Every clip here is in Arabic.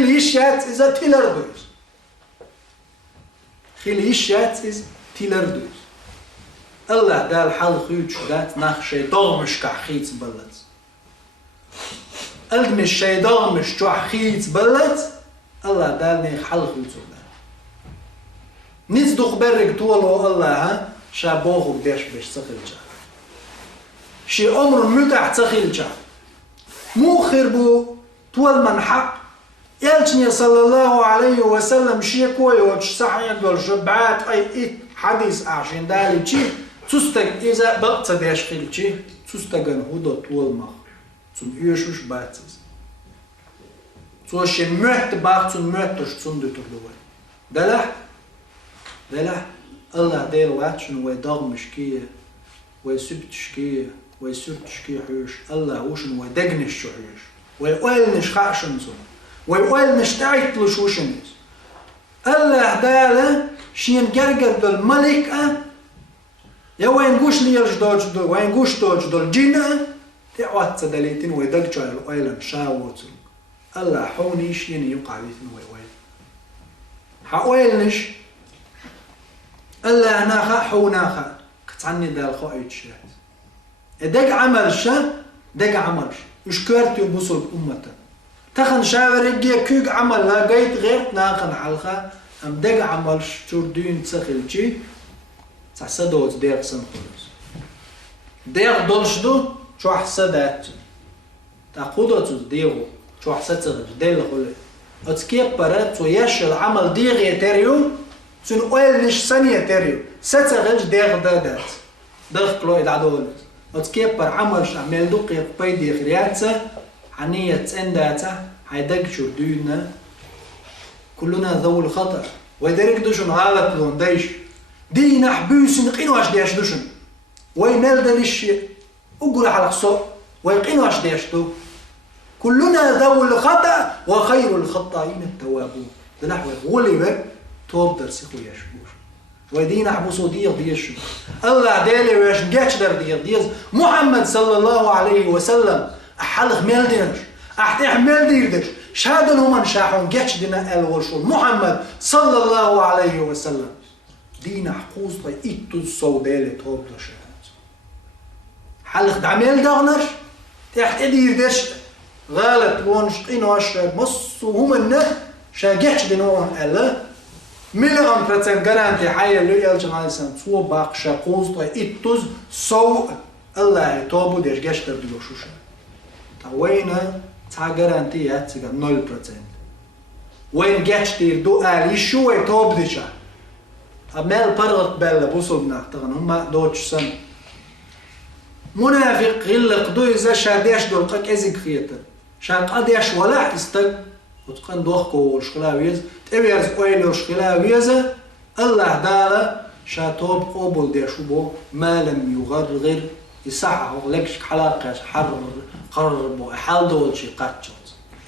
خليشات إذا تيلردوز خليشات إذا تيلردوز الله دال حل خيوت شدات نخشي دغمش كحيت بلد ألدمش شي دغمش كحيت بلد الله دال نيخ حل خيوت شدات نيز دوخ برق طولو الله ها شابوخو بديش بيش تخيل جا شي عمر متع تخيل جا مو خربو طول من حق يلجني صلى الله عليه وسلم شي كوي وش صحيح دول شبعات أي حديث عشان دالي شي تستق إذا بقت ديش خيل شي تستقن هدو طول مخ تون يوشوش باتز توشي مهت باق تون مهتش تون دتر دوي دلح الله دير واتشن ويدغمش كيه ويسبتش كيه ويسرتش كيه حوش الله وشن ويدقنش حوش ويقولنش خاشن زون ويقولنش تعيطلش وشنس الله داله شين قرقر دول ملكة يا وين قوش لي يلجدوش دول وين قوش دوش دول جنة تعوات دليتين ويدقجوا القيلن شاوتن الله حوني شين يقع ليتن ويقول حقولنش الله ناخا حوناخا كتعني دال خايت شات دق عمل شا دق عمل مش كرتي وبصل أمته تخن شاورجي كوك عمل لا جيت غير ناخن حلقة أم دق عمل شتردين تسخلتي تحسدوت دير سنخلص دير دولشدو شو حسدات تأخذت ديرو شو حسدت دير خلي أتكيب برات ويش العمل دير يتريو سن أول نش ثانية تريو ستغلش دير دادات دخل كلويد عدول أتكيب بر عمل شعمل دقيق بيدي خرياتة عنية عندها هيدق شردونا كلنا ذو الخطأ ويدرك دوشن غلط لون دايش دي نحبوس نقينو اش ديش دوشن وينال دليش اقول على الصوت ويقينو اش ديش دو كلنا ذو الخطأ وخير الخطائين التوابون ده نحو غلبة توب درسي خويا شبوش ويدين نحبوسو ديش الله دالي ويش نجاتش در ديز محمد صلى الله عليه وسلم أحلق ميلدينش أحتاح ميلديردش شهادة لهم شاحون جاتش دينا الورشول محمد صلى الله عليه وسلم دينا حقوز طي إتو الصودالي توب لشهاد حلق دعميل دغنش تحت ديردش غالت وونش قينوش مصو هم النه شاجاتش دينوان ألا مليون برسنت جرانتي حيا اللي يلجم على سنة سو باق شاقوز طي إتو الصو الله توبو ديش جاش تردلو شوشا وين تاجرانتي ياتسيجا 0%. وين جاتش تير دو آلي شو يتوب ديشا. أمال برغت بلا بوصلنا تغن هما دوتش سن. منافق غلق دو إذا شاديش دول قاك إزيك خيطر. شاق أديش ولا استق وتقن دوخكو وشخلاويز تبيرز أويلو شخلاويز الله دالا شاتوب قبول ديشو بو ما لم يغرغر يصحح لكش حلاقة حر قرب حال دول شي قاتشت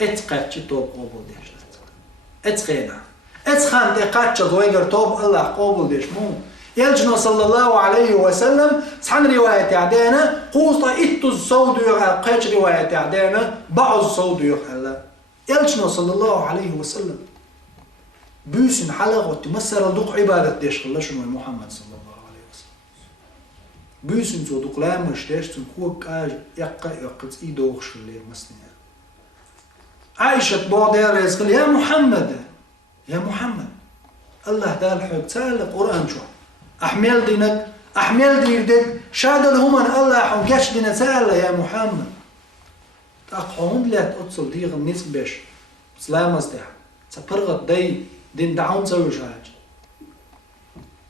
اتقاتش توب قبول ديش اتخينا اتخان دي قاتشت ويقر توب الله قبول ديش مو يلجنو صلى الله عليه وسلم صحن رواية عدانا قوصة اتو الصود يغال قيش رواية عدانا بعض الصود يغال يلجنو صلى الله عليه وسلم بيسن حلق وتمسر الدق عبادة ديش خلاشن محمد صلى الله عليه وسلم بيسن تو دق لامش ديش تنكوك آج يقت ايدوغش اللي مسنين عائشة بعضها رزق يا محمد يا محمد الله دال حق تعالى القرآن شو أحمل دينك أحمل دينك شاد الهمن الله حنكش دينا تعالى يا محمد تأقهم لا تأتصل ديغ الناس بيش سلام استيح تبرغت دين دعون تسوي شاج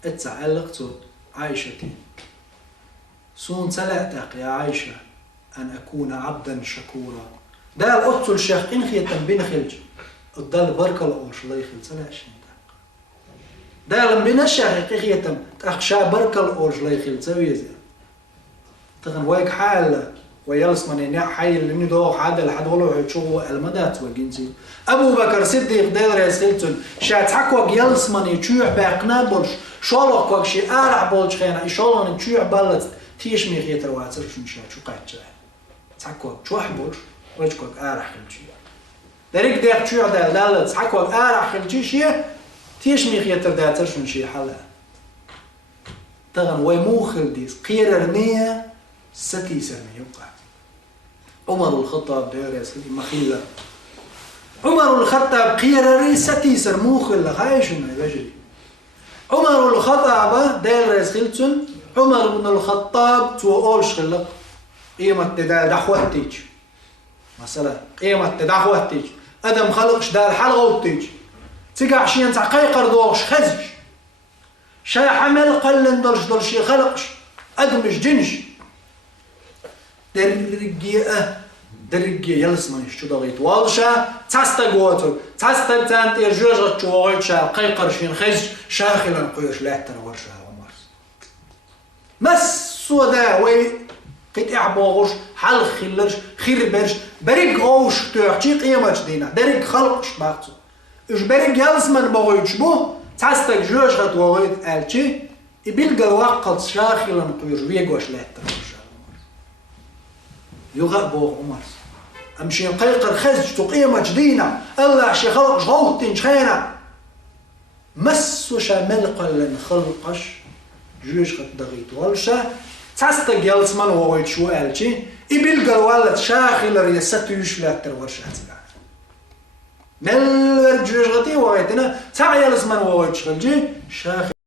اتسعلق صوت عائشة سون سلعتك يا عائشة أن أكون عبدا شكورا دال أتصل شيخ إن خيتم بين خلج الدال بركة الأولش الله يخل سلاشين دال بين الشيخ خيتم تأخشى بركة الأولش الله يخل سويزي تغن ويك حال ويلس من حي اللي ندوق عدل حد ولو يشوفوا المدات وجنسي أبو بكر صديق دير يسلتون شات حكوا يلس من يشوع باقنا بولش شالق وقت شيء أرع بولش خينا إشالله نشوع بلت تيش ميخيتر واتر شو مشات شو قاعد جاي حكوا شو حبولش وجهك أرع خلشي دريك ديك شو عدا لا تصحك وقارع خلجي شيء تيش ميخ يترداتر شون شيء حلا تغن ويموخل ديس قيررنية ستي سنة يوقع عمر الخطاب دير يا سيدي مخيلة عمر الخطاب قيرري ستي سر موخل لخايش ما يبجري عمر الخطاب دير يا سخيلتون عمر بن الخطاب تو أولش خلق قيمة دعوتيج مثلا قيمة دعوتيج أدم خلقش دار حلقة وتيج تقع شي انت قيقر دوغش خزش شا حمل قلن دلش شي خلقش أدمش جنش درقية يلسمنش شو ضغيت والشا تاستا قوتو تاستا تانت يرجوج غتشوغيت شا قيقر شين خزش شاخلا قيوش لا ترى ورشا ومارس مس سودا وي قيت اعبوغش حل خلرش خيربرش بريق غوش توحشي قيمة دينا دريق خلقش باقتو اش بريق يلسمن بغيتش بو تاستا جوج غتوغيت الشي يبيلقى الوقت شاخلا قيوش ويقوش لا ترى ورشا يغا بوغ عمر امشي نقيقر خزج تقيمة جدينا الله شي خلقش غوتين شخينا مسو شامل قلن خلقش جوج قد دغيت والشا تاستا جلس من وغيت شو قالشي يبيلقى الولد شاخل ريستو يشلا تر ورشا تسقع مل جوج غتي وغيتنا تا يلس من وغيت شغلجي شاخل